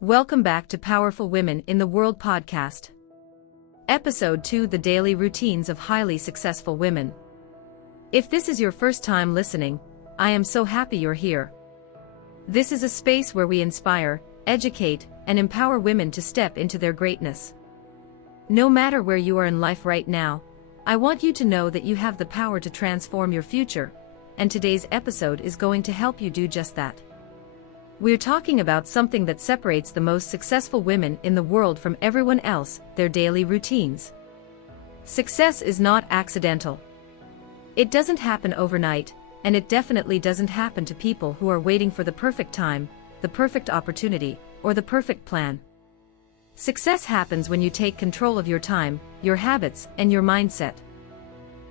Welcome back to Powerful Women in the World podcast. Episode 2: The Daily Routines of Highly Successful Women. If this is your first time listening, I am so happy you're here. This is a space where we inspire, educate, and empower women to step into their greatness. No matter where you are in life right now, I want you to know that you have the power to transform your future, and today's episode is going to help you do just that. We're talking about something that separates the most successful women in the world from everyone else: their daily routines. Success is not accidental. It doesn't happen overnight, and it definitely doesn't happen to people who are waiting for the perfect time, the perfect opportunity, or the perfect plan. Success happens when you take control of your time, your habits, and your mindset.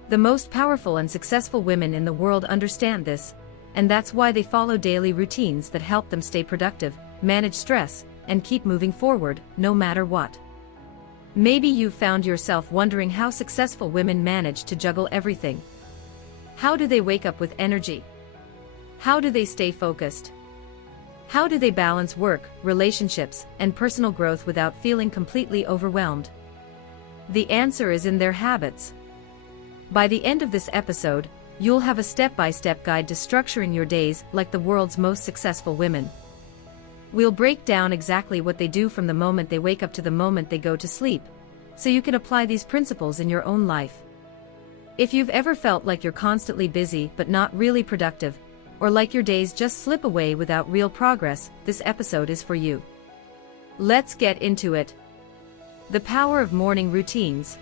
The most powerful and successful women in the world understand this, and that's why they follow daily routines that help them stay productive, manage stress, and keep moving forward, no matter what. Maybe you've found yourself wondering how successful women manage to juggle everything. How do they wake up with energy? How do they stay focused? How do they balance work, relationships, and personal growth without feeling completely overwhelmed? The answer is in their habits. By the end of this episode, you'll have a step-by-step guide to structuring your days like the world's most successful women. We'll break down exactly what they do from the moment they wake up to the moment they go to sleep, so you can apply these principles in your own life. If you've ever felt like you're constantly busy but not really productive, or like your days just slip away without real progress, this episode is for you. Let's get into it. The power of morning routines.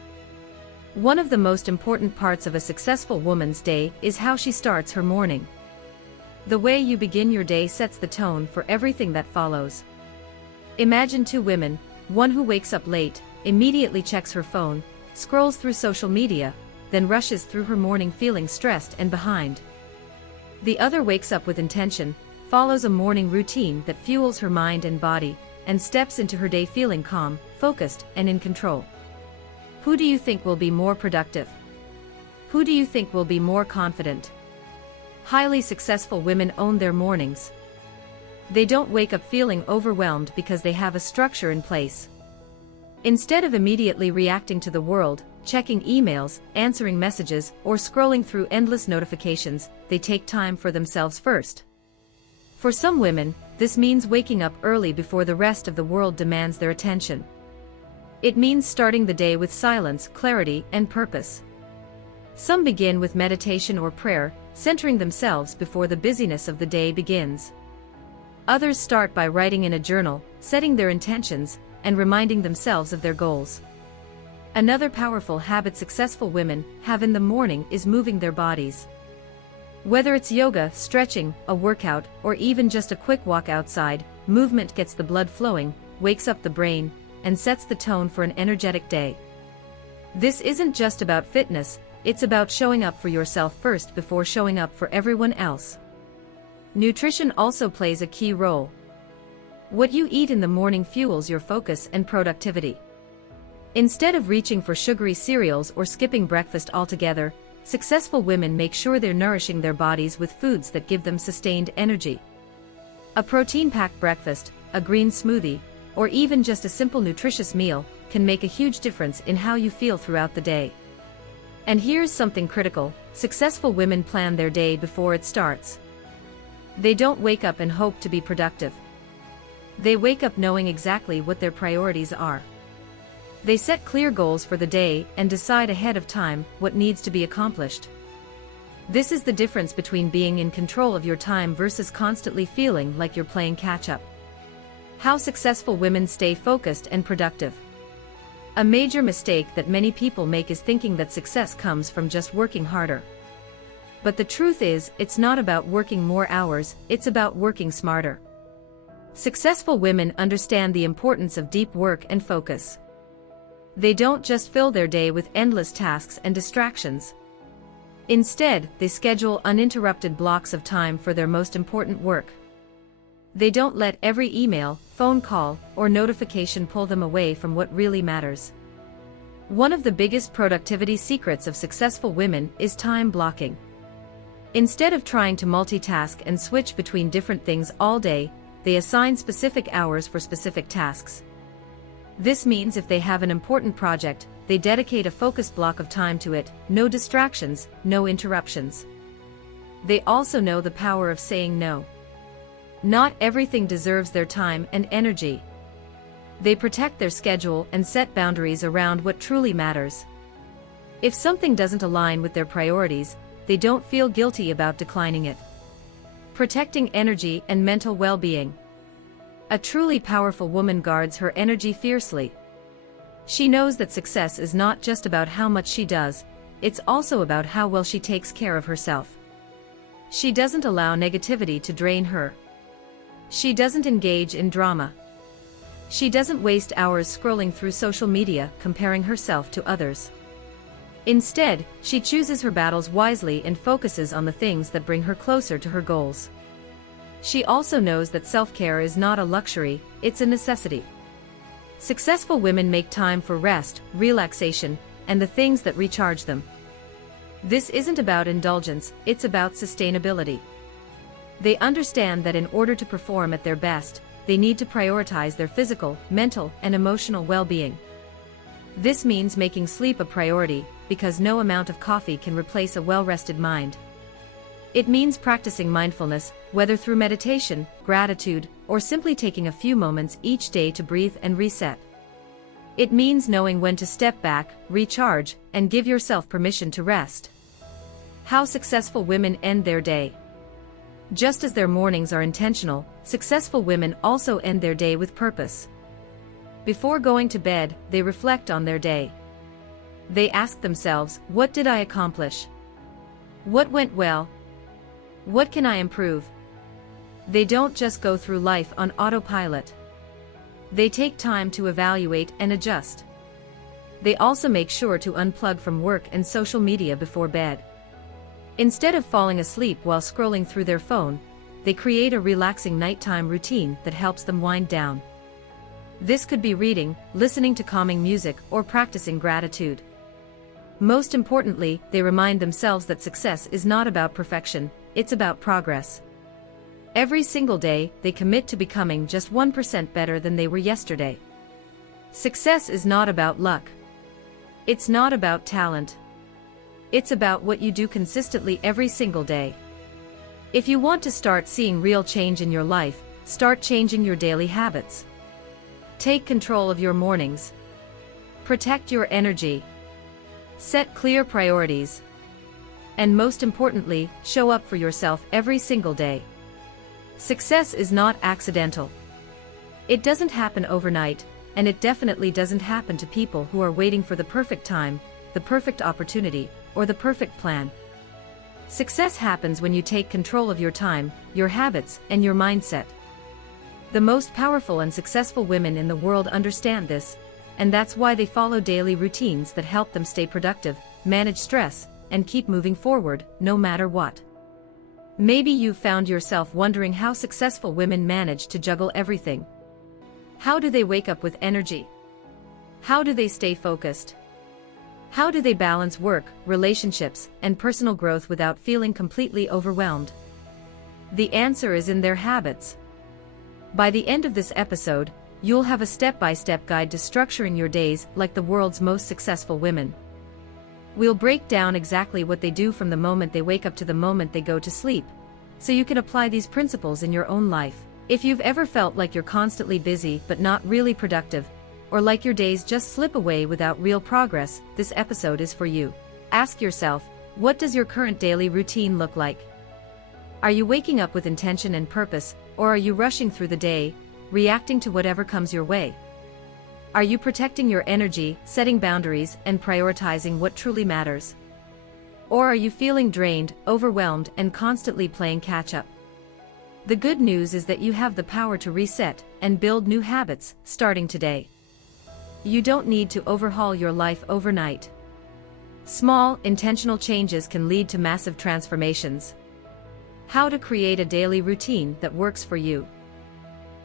One of the most important parts of a successful woman's day is how she starts her morning. The way you begin your day sets the tone for everything that follows. Imagine two women, one who wakes up late, immediately checks her phone, scrolls through social media, then rushes through her morning feeling stressed and behind. The other wakes up with intention, follows a morning routine that fuels her mind and body, and steps into her day feeling calm, focused, and in control. Who do you think will be more productive? Who do you think will be more confident? Highly successful women own their mornings. They don't wake up feeling overwhelmed because they have a structure in place. Instead of immediately reacting to the world, checking emails, answering messages, or scrolling through endless notifications, they take time for themselves first. For some women, this means waking up early before the rest of the world demands their attention. It means starting the day with silence, clarity, and purpose. Some begin with meditation or prayer, centering themselves before the busyness of the day begins. Others start by writing in a journal, setting their intentions, and reminding themselves of their goals. Another powerful habit successful women have in the morning is moving their bodies. Whether it's yoga, stretching, a workout, or even just a quick walk outside, movement gets the blood flowing, wakes up the brain, and sets the tone for an energetic day. This isn't just about fitness, it's about showing up for yourself first before showing up for everyone else. Nutrition also plays a key role. What you eat in the morning fuels your focus and productivity. Instead of reaching for sugary cereals or skipping breakfast altogether, successful women make sure they're nourishing their bodies with foods that give them sustained energy. A protein-packed breakfast, a green smoothie, or even just a simple nutritious meal, can make a huge difference in how you feel throughout the day. And here's something critical: successful women plan their day before it starts. They don't wake up and hope to be productive. They wake up knowing exactly what their priorities are. They set clear goals for the day and decide ahead of time what needs to be accomplished. This is the difference between being in control of your time versus constantly feeling like you're playing catch-up. How successful women stay focused and productive. A major mistake that many people make is thinking that success comes from just working harder. But the truth is, it's not about working more hours, it's about working smarter. Successful women understand the importance of deep work and focus. They don't just fill their day with endless tasks and distractions. Instead, they schedule uninterrupted blocks of time for their most important work. They don't let every email, phone call, or notification pull them away from what really matters. One of the biggest productivity secrets of successful women is time blocking. Instead of trying to multitask and switch between different things all day, they assign specific hours for specific tasks. This means if they have an important project, they dedicate a focused block of time to it, no distractions, no interruptions. They also know the power of saying no. Not everything deserves their time and energy. They protect their schedule and set boundaries around what truly matters. If something doesn't align with their priorities, they don't feel guilty about declining it. Protecting energy and mental well-being. A truly powerful woman guards her energy fiercely. She knows that success is not just about how much she does, it's also about how well she takes care of herself. She doesn't allow negativity to drain her. She doesn't engage in drama. She doesn't waste hours scrolling through social media, comparing herself to others. Instead, she chooses her battles wisely and focuses on the things that bring her closer to her goals. She also knows that self-care is not a luxury, it's a necessity. Successful women make time for rest, relaxation, and the things that recharge them. This isn't about indulgence, it's about sustainability. They understand that in order to perform at their best, they need to prioritize their physical, mental, and emotional well-being. This means making sleep a priority, because no amount of coffee can replace a well-rested mind. It means practicing mindfulness, whether through meditation, gratitude, or simply taking a few moments each day to breathe and reset. It means knowing when to step back, recharge, and give yourself permission to rest. How successful women end their day. Just as their mornings are intentional, successful women also end their day with purpose. Before going to bed, they reflect on their day. They ask themselves, what did I accomplish? What went well? What can I improve? They don't just go through life on autopilot. They take time to evaluate and adjust. They also make sure to unplug from work and social media before bed. Instead of falling asleep while scrolling through their phone, they create a relaxing nighttime routine that helps them wind down. This could be reading, listening to calming music, or practicing gratitude. Most importantly, they remind themselves that success is not about perfection, it's about progress. Every single day, they commit to becoming just 1% better than they were yesterday. Success is not about luck. It's not about talent. It's about what you do consistently every single day. If you want to start seeing real change in your life, start changing your daily habits. Take control of your mornings. Protect your energy. Set clear priorities. And most importantly, show up for yourself every single day. Success is not accidental. It doesn't happen overnight, and it definitely doesn't happen to people who are waiting for the perfect time, the perfect opportunity, or the perfect plan. Success happens when you take control of your time, your habits, and your mindset. The most powerful and successful women in the world understand this, and that's why they follow daily routines that help them stay productive, manage stress, and keep moving forward, no matter what. Maybe you've found yourself wondering how successful women manage to juggle everything. How do they wake up with energy? How do they stay focused? How do they balance work, relationships, and personal growth without feeling completely overwhelmed? The answer is in their habits. By the end of this episode, you'll have a step-by-step guide to structuring your days like the world's most successful women. We'll break down exactly what they do from the moment they wake up to the moment they go to sleep, so you can apply these principles in your own life. If you've ever felt like you're constantly busy but not really productive, or like your days just slip away without real progress, this episode is for you. Ask yourself, what does your current daily routine look like? Are you waking up with intention and purpose, or are you rushing through the day, reacting to whatever comes your way? Are you protecting your energy, setting boundaries, and prioritizing what truly matters? Or are you feeling drained, overwhelmed, and constantly playing catch-up? The good news is that you have the power to reset and build new habits, starting today. You don't need to overhaul your life overnight. Small, intentional changes can lead to massive transformations. How to create a daily routine that works for you.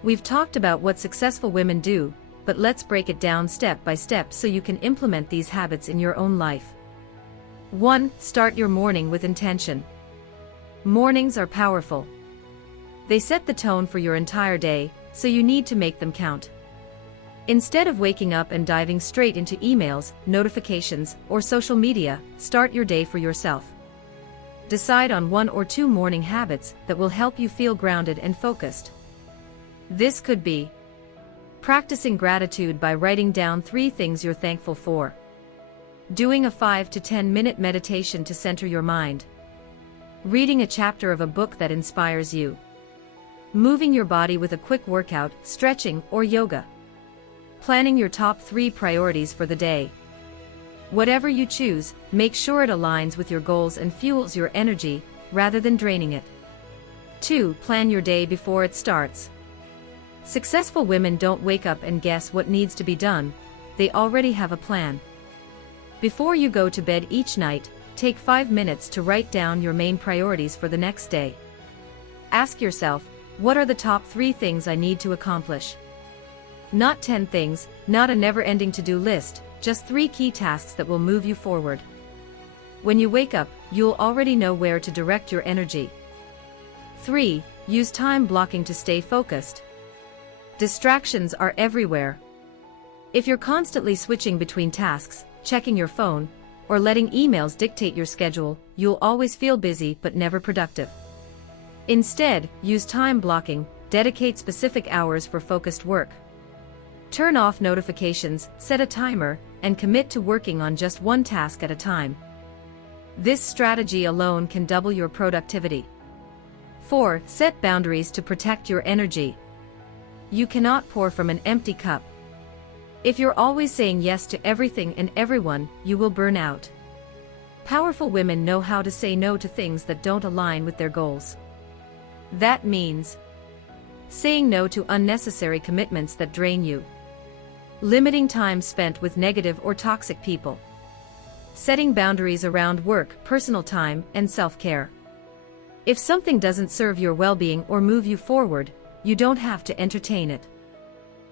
We've talked about what successful women do, but let's break it down step by step so you can implement these habits in your own life. 1. Start your morning with intention. Mornings are powerful. They set the tone for your entire day, so you need to make them count. Instead of waking up and diving straight into emails, notifications, or social media, start your day for yourself. Decide on 1 or 2 morning habits that will help you feel grounded and focused. This could be practicing gratitude by writing down 3 things you're thankful for. Doing a 5 to 10 minute meditation to center your mind. Reading a chapter of a book that inspires you. Moving your body with a quick workout, stretching, or yoga. Planning your top 3 priorities for the day. Whatever you choose, make sure it aligns with your goals and fuels your energy, rather than draining it. 2. Plan your day before it starts. Successful women don't wake up and guess what needs to be done, they already have a plan. Before you go to bed each night, take 5 minutes to write down your main priorities for the next day. Ask yourself, what are the top 3 things I need to accomplish? Not 10 things, not a never-ending to-do list, just 3 key tasks that will move you forward. When you wake up, you'll already know where to direct your energy. 3. Use time blocking to stay focused. Distractions are everywhere. If you're constantly switching between tasks, checking your phone, or letting emails dictate your schedule, you'll always feel busy but never productive. Instead, use time blocking, dedicate specific hours for focused work. Turn off notifications, set a timer, and commit to working on just 1 task at a time. This strategy alone can double your productivity. 4. Set boundaries to protect your energy. You cannot pour from an empty cup. If you're always saying yes to everything and everyone, you will burn out. Powerful women know how to say no to things that don't align with their goals. That means saying no to unnecessary commitments that drain you. Limiting time spent with negative or toxic people. Setting boundaries around work, personal time, and self-care. If something doesn't serve your well-being or move you forward, you don't have to entertain it.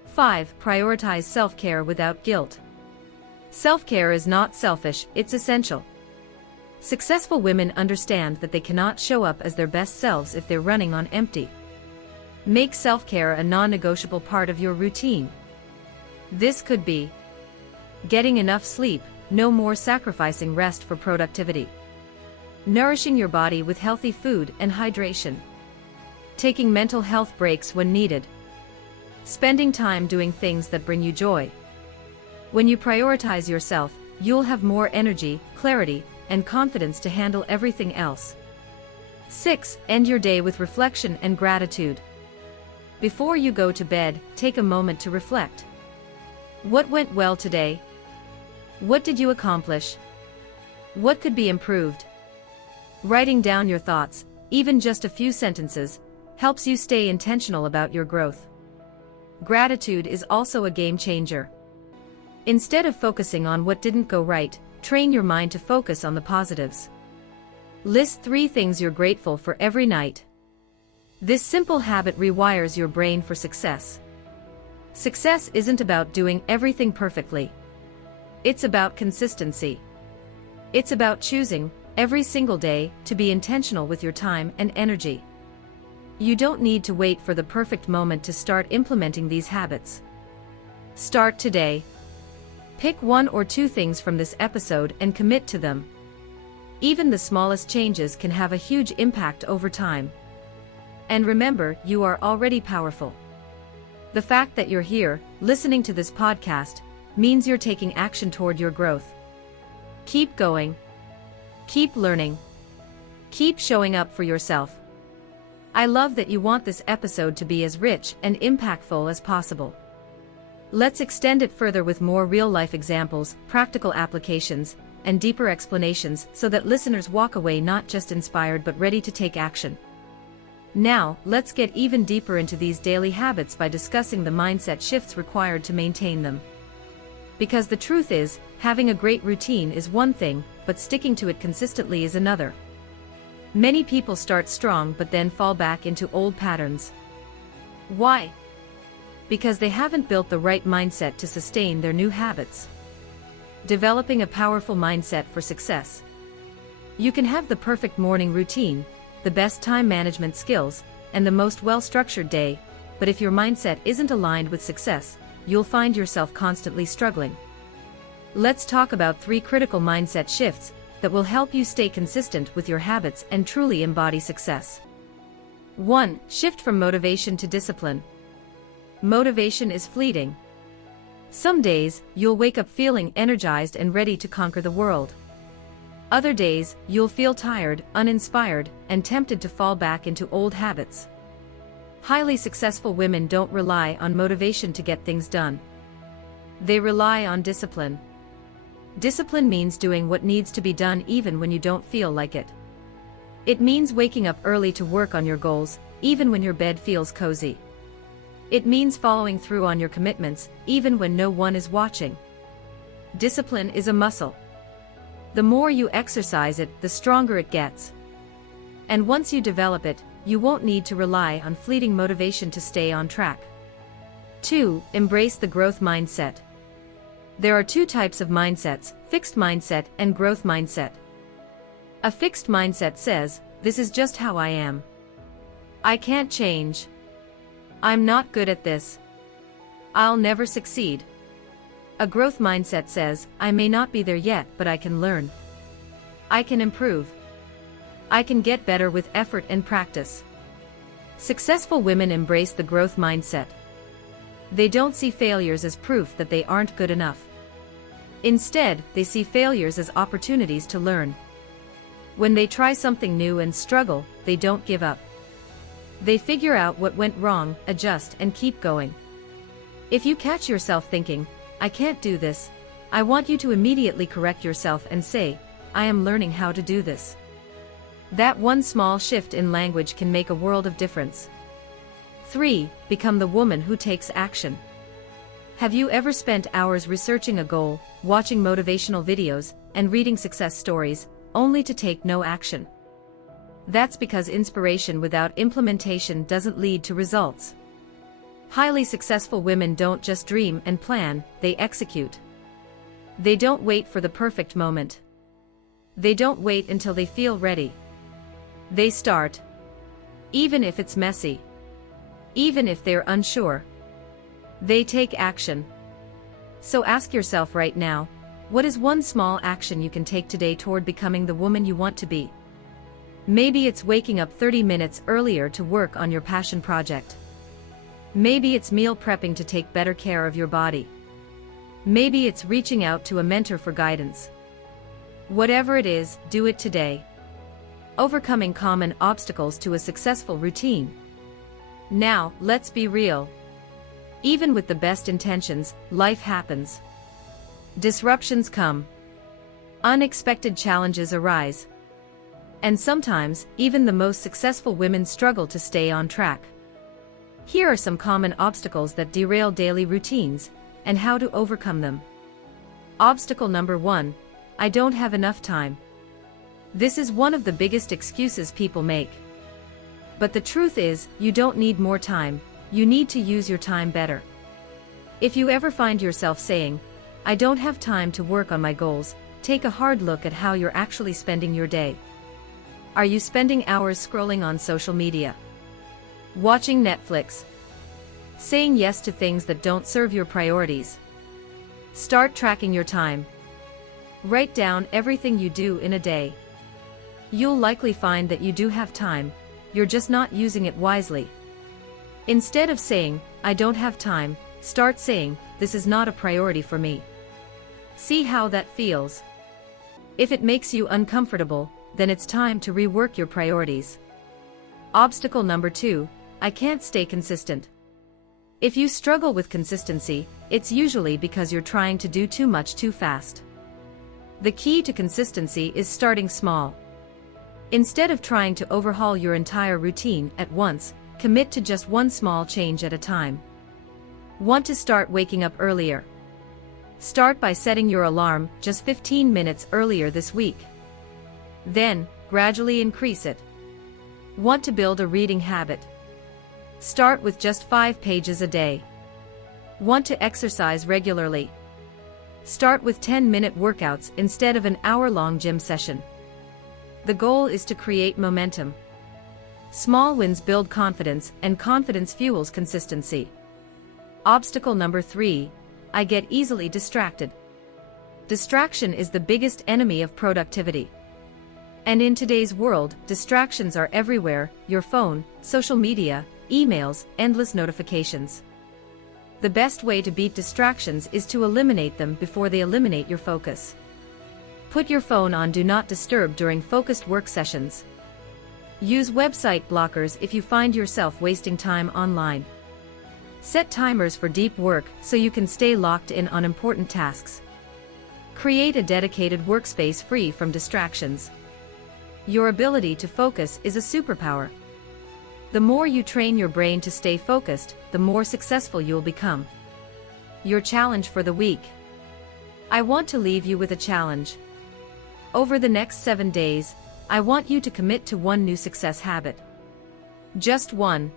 5. Prioritize self-care without guilt. Self-care is not selfish, it's essential. Successful women understand that they cannot show up as their best selves if they're running on empty. Make self-care a non-negotiable part of your routine. This could be getting enough sleep, no more sacrificing rest for productivity. Nourishing your body with healthy food and hydration. Taking mental health breaks when needed. Spending time doing things that bring you joy. When you prioritize yourself, you'll have more energy, clarity, and confidence to handle everything else. 6. End your day with reflection and gratitude. Before you go to bed, take a moment to reflect. What went well today? What did you accomplish? What could be improved? Writing down your thoughts, even just a few sentences, helps you stay intentional about your growth. Gratitude is also a game changer. Instead of focusing on what didn't go right, train your mind to focus on the positives. List 3 things you're grateful for every night. This simple habit rewires your brain for success. Success isn't about doing everything perfectly. It's about consistency. It's about choosing, every single day, to be intentional with your time and energy. You don't need to wait for the perfect moment to start implementing these habits. Start today. Pick 1 or 2 things from this episode and commit to them. Even the smallest changes can have a huge impact over time. And remember, you are already powerful. The fact that you're here, listening to this podcast, means you're taking action toward your growth. Keep going. Keep learning. Keep showing up for yourself. I love that you want this episode to be as rich and impactful as possible. Let's extend it further with more real-life examples, practical applications, and deeper explanations so that listeners walk away not just inspired but ready to take action. Now, let's get even deeper into these daily habits by discussing the mindset shifts required to maintain them. Because the truth is, having a great routine is one thing, but sticking to it consistently is another. Many people start strong but then fall back into old patterns. Why? Because they haven't built the right mindset to sustain their new habits. Developing a powerful mindset for success. You can have the perfect morning routine, the best time management skills, and the most well-structured day, but if your mindset isn't aligned with success, you'll find yourself constantly struggling. Let's talk about 3 critical mindset shifts that will help you stay consistent with your habits and truly embody success. 1. Shift from motivation to discipline. Motivation is fleeting. Some days, you'll wake up feeling energized and ready to conquer the world. Other days, you'll feel tired, uninspired, and tempted to fall back into old habits. Highly successful women don't rely on motivation to get things done. They rely on discipline. Discipline means doing what needs to be done even when you don't feel like it. It means waking up early to work on your goals, even when your bed feels cozy. It means following through on your commitments, even when no one is watching. Discipline is a muscle. The more you exercise it, the stronger it gets. And once you develop it, you won't need to rely on fleeting motivation to stay on track. 2. Embrace the growth mindset. There are 2 types of mindsets: fixed mindset and growth mindset. A fixed mindset says, "This is just how I am. I can't change. I'm not good at this. I'll never succeed." A growth mindset says, "I may not be there yet, but I can learn. I can improve. I can get better with effort and practice." Successful women embrace the growth mindset. They don't see failures as proof that they aren't good enough. Instead, they see failures as opportunities to learn. When they try something new and struggle, they don't give up. They figure out what went wrong, adjust, and keep going. If you catch yourself thinking, "I can't do this," I want you to immediately correct yourself and say, "I am learning how to do this." That one small shift in language can make a world of difference. 3. Become the woman who takes action. Have you ever spent hours researching a goal, watching motivational videos, and reading success stories, only to take no action? That's because inspiration without implementation doesn't lead to results. Highly successful women don't just dream and plan, they execute. They don't wait for the perfect moment. They don't wait until they feel ready. They start. Even if it's messy. Even if they're unsure. They take action. So ask yourself right now, what is one small action you can take today toward becoming the woman you want to be? Maybe it's waking up 30 minutes earlier to work on your passion project. Maybe it's meal prepping to take better care of your body. Maybe it's reaching out to a mentor for guidance. Whatever it is, do it today. Overcoming common obstacles to a successful routine. Now, let's be real. Even with the best intentions, life happens. Disruptions come. Unexpected challenges arise. And sometimes, even the most successful women struggle to stay on track. Here are some common obstacles that derail daily routines, and how to overcome them. Obstacle number 1: I don't have enough time. This is one of the biggest excuses people make. But the truth is, you don't need more time, you need to use your time better. If you ever find yourself saying, "I don't have time to work on my goals," take a hard look at how you're actually spending your day. Are you spending hours scrolling on social media? Watching Netflix? Saying yes to things that don't serve your priorities? Start tracking your time. Write down everything you do in a day. You'll likely find that you do have time, you're just not using it wisely. Instead of saying, "I don't have time," start saying, "This is not a priority for me." See how that feels. If it makes you uncomfortable, then it's time to rework your priorities. Obstacle number 2: I can't stay consistent. If you struggle with consistency, it's usually because you're trying to do too much too fast. The key to consistency is starting small. Instead of trying to overhaul your entire routine at once, commit to just one small change at a time. Want to start waking up earlier? Start by setting your alarm just 15 minutes earlier this week. Then, gradually increase it. Want to build a reading habit? Start with just 5 pages a day. Want to exercise regularly? Start with 10-minute workouts instead of an hour-long gym session. The goal is to create momentum. Small wins build confidence, and confidence fuels consistency. Obstacle number 3. I get easily distracted. Distraction is the biggest enemy of productivity. And in today's world, distractions are everywhere: your phone, social media, emails, endless notifications. The best way to beat distractions is to eliminate them before they eliminate your focus. Put your phone on Do Not Disturb during focused work sessions. Use website blockers if you find yourself wasting time online. Set timers for deep work so you can stay locked in on important tasks. Create a dedicated workspace free from distractions. Your ability to focus is a superpower. The more you train your brain to stay focused, the more successful you'll become. Your challenge for the week. I want to leave you with a challenge. Over the next 7 days, I want you to commit to one new success habit. Just one.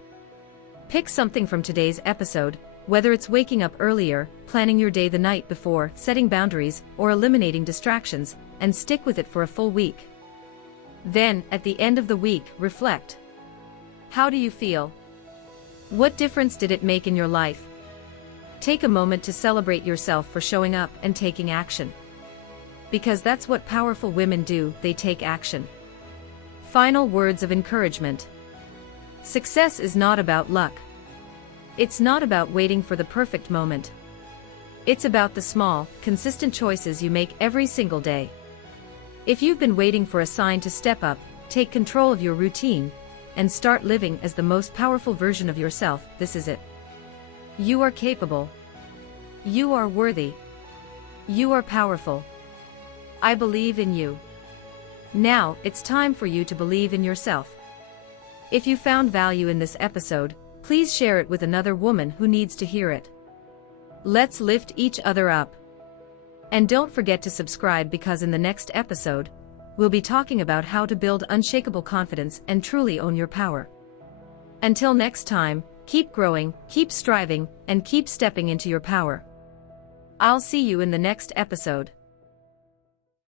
Pick something from today's episode, whether it's waking up earlier, planning your day the night before, setting boundaries, or eliminating distractions, and stick with it for a full week. Then, at the end of the week, reflect. How do you feel? What difference did it make in your life? Take a moment to celebrate yourself for showing up and taking action. Because that's what powerful women do, they take action. Final words of encouragement. Success is not about luck. It's not about waiting for the perfect moment. It's about the small, consistent choices you make every single day. If you've been waiting for a sign to step up, take control of your routine, and start living as the most powerful version of yourself, this is it. You are capable. You are worthy. You are powerful. I believe in you. Now, it's time for you to believe in yourself. If you found value in this episode, please share it with another woman who needs to hear it. Let's lift each other up. And don't forget to subscribe, because in the next episode, we'll be talking about how to build unshakable confidence and truly own your power. Until next time, keep growing, keep striving, and keep stepping into your power. I'll see you in the next episode.